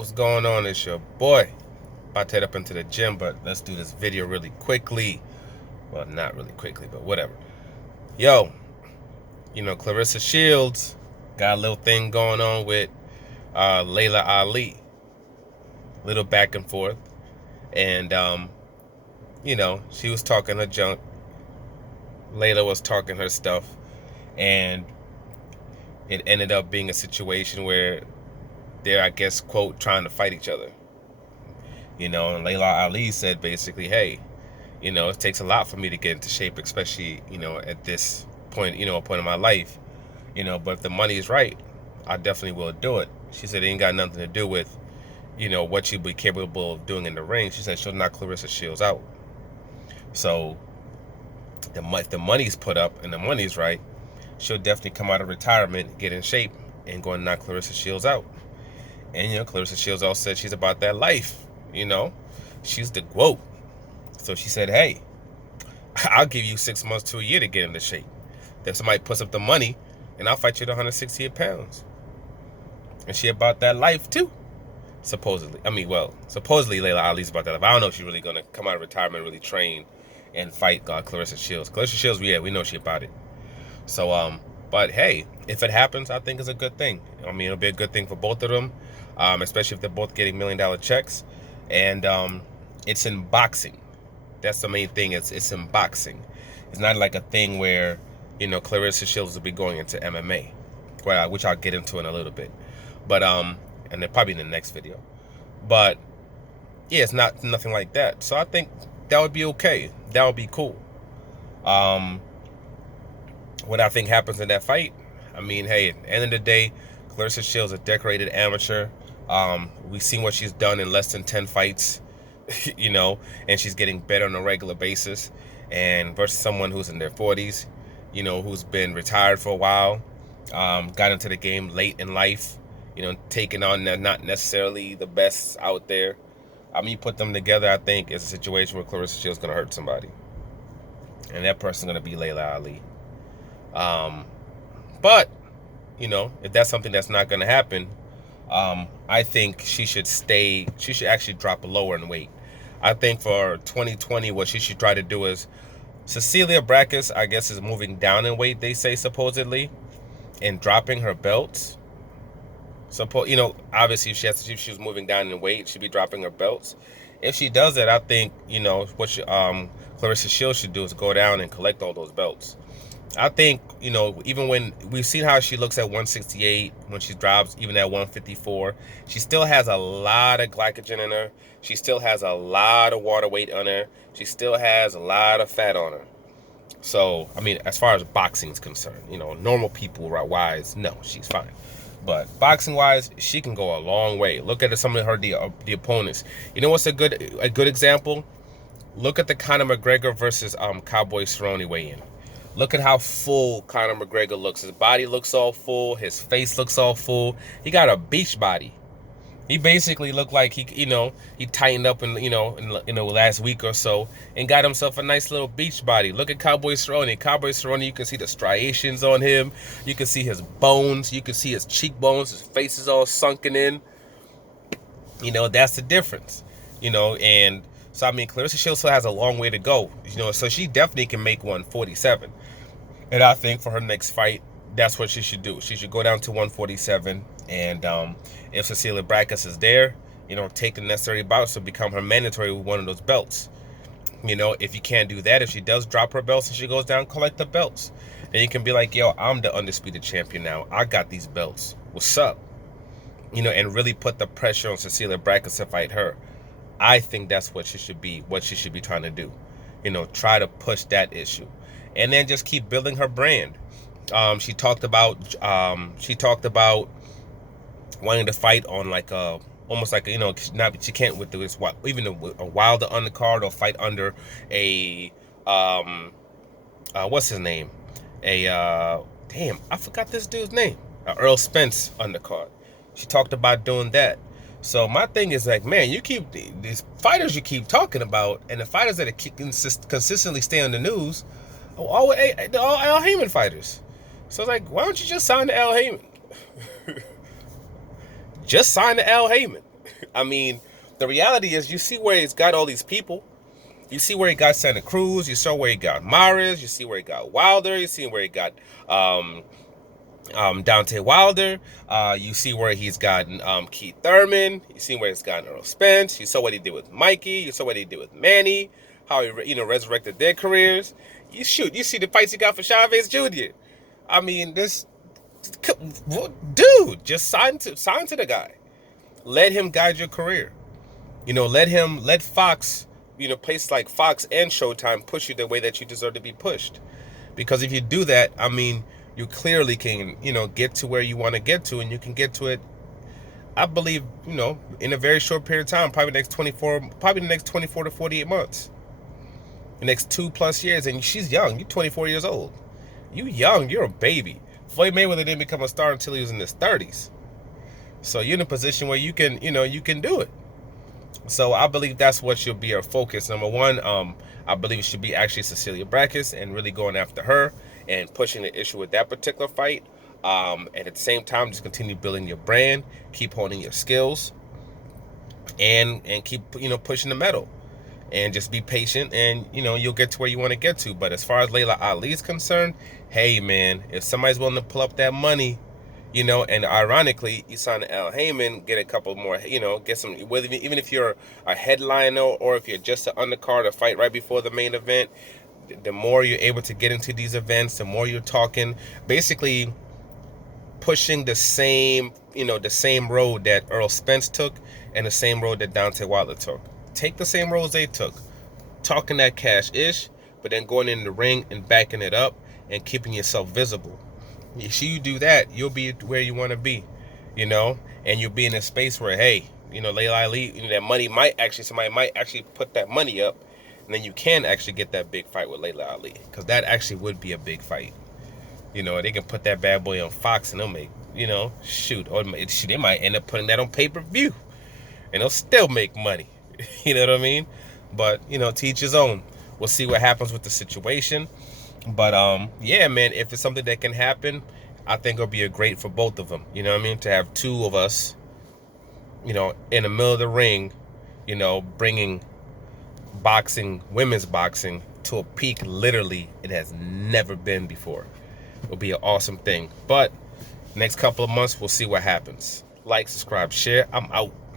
What's going on? It's your boy. About to head up into the gym, but let's do this video really quickly. Well, not really quickly, but whatever. Yo, Claressa Shields got a little thing going on with Leila Ali. Little back and forth. And, she was talking her junk. Leila was talking her stuff. And it ended up being a situation where they're, I guess, quote, trying to fight each other. And Leila Ali said basically, hey, it takes a lot for me to get into shape, especially, at this point, a point in my life, but if the money is right, I definitely will do it. She said it ain't got nothing to do with, what she'll be capable of doing in the ring. She said she'll knock Claressa Shields out. So if the money's put up and the money's right, she'll definitely come out of retirement, get in shape, and go and knock Claressa Shields out. And, Claressa Shields also said she's about that life, she's the GOAT. So she said, hey, I'll give you 6 months to a year to get into shape. If somebody puts up the money, and I'll fight you at 168 pounds. And she about that life too, supposedly. Supposedly Leila Ali's about that life. I don't know if she's really going to come out of retirement, really train, and fight Claressa Shields. Claressa Shields, yeah, we know she about it. So, but hey, if it happens, I think it's a good thing. It'll be a good thing for both of them, especially if they're both getting $1 million checks. And it's in boxing. That's the main thing. It's in boxing. It's not like a thing where, Claressa Shields will be going into MMA, which I'll get into in a little bit. But and then probably in the next video. But yeah, it's nothing like that. So I think that would be okay. That would be cool. What I think happens in that fight, hey, at the end of the day, Claressa Shields is a decorated amateur. We've seen what she's done in less than 10 fights. And she's getting better on a regular basis, and versus someone who's in their 40s, who's been retired for a while, got into the game late in life, taking on not necessarily the best out there. You put them together, I think it's a situation where Claressa Shields is going to hurt somebody, and that person's going to be Leila Ali. But if that's something that's not going to happen, I think she should actually drop lower in weight. I think for 2020, what she should try to do is, Cecilia Brækhus, I guess, is moving down in weight, they say, supposedly, and dropping her belts. Obviously, if she was moving down in weight, she'd be dropping her belts. If she does that, I think, what Claressa Shields should do is go down and collect all those belts. I think, even when we've seen how she looks at 168, when she drops even at 154, she still has a lot of glycogen in her. She still has a lot of water weight on her. She still has a lot of fat on her. So, as far as boxing is concerned, normal people wise, no, she's fine. But boxing wise, she can go a long way. Look at some of the opponents. You know what's a good example? Look at the Conor McGregor versus Cowboy Cerrone weigh-in. Look at how full Conor McGregor looks. His body looks all full. His face looks all full. He got a beach body. He basically looked like he tightened up in the last week or so and got himself a nice little beach body. Look at Cowboy Cerrone. Cowboy Cerrone, you can see the striations on him. You can see his bones. You can see his cheekbones. His face is all sunken in. That's the difference. And so, Claressa Shields still has a long way to go, so she definitely can make 147. And I think for her next fight, that's what she should do. She should go down to 147. And if Cecilia Brækhus is there, take the necessary bouts to become her mandatory with one of those belts. If you can't do that, if she does drop her belts and she goes down, collect the belts. Then you can be like, yo, I'm the undisputed champion now. I got these belts. What's up? And really put the pressure on Cecilia Brækhus to fight her. I think that's what she should be trying to do. Try to push that issue. And then just keep building her brand. She talked about wanting to fight on like almost like she can't with this even a Wilder undercard, or fight under a what's his name, damn, I forgot this dude's name, Earl Spence undercard. She talked about doing that. So my thing is like, man, you keep these fighters you keep talking about, and the fighters that consistently stay on the news, all Al Heyman fighters. So it's like, why don't you just sign to Al Heyman? Just sign to Al Heyman. I mean, the reality is, you see where he's got all these people. You see where he got Santa Cruz. You saw where he got Maris. You see where he got Wilder. You see where he got um, Deontay Wilder. You see where he's gotten Keith Thurman. You see where he's gotten Earl Spence. You saw what he did with Mikey. You saw what he did with Manny. How he resurrected their careers. You see the fights he got for Chavez Jr. I mean, this dude, just sign to the guy. Let him guide your career. Let Fox, places like Fox and Showtime push you the way that you deserve to be pushed. Because if you do that, I mean, you clearly can, get to where you want to get to, and you can get to it, I believe, in a very short period of time, probably the next 24 to 48 months. The next 2+ years, and she's young. You're 24 years old. You young, you're a baby. Floyd Mayweather didn't become a star until he was in his 30s. So you're in a position where you can do it. So I believe that's what should be your focus. Number one, I believe it should be actually Cecilia Brækhus and really going after her and pushing the issue with that particular fight. And at the same time, just continue building your brand, keep honing your skills, and keep pushing the metal. And just be patient, and you'll get to where you want to get to. But as far as Laila Ali is concerned, hey man, if somebody's willing to pull up that money, and ironically, you sign Al Heyman, get a couple more, get some, even if you're a headliner or if you're just an undercard, a fight right before the main event, the more you're able to get into these events, the more you're talking, basically pushing the same road that Earl Spence took and the same road that Deontay Wilder took. Take the same roads they took, talking that cash-ish, but then going in the ring and backing it up and keeping yourself visible. If you do that, you'll be where you want to be, and you'll be in a space where, hey, Laila Ali, that money somebody might actually put that money up, and then you can actually get that big fight with Laila Ali, because that actually would be a big fight. They can put that bad boy on Fox, and they'll make, they might end up putting that on pay-per-view, and they'll still make money. You know what I mean? But, to each his own. We'll see what happens with the situation. But, yeah, man, if it's something that can happen, I think it'll be a great for both of them. You know what I mean? To have two of us, in the middle of the ring, bringing women's boxing, to a peak, literally, it has never been before. It'll be an awesome thing. But next couple of months, we'll see what happens. Like, subscribe, share. I'm out.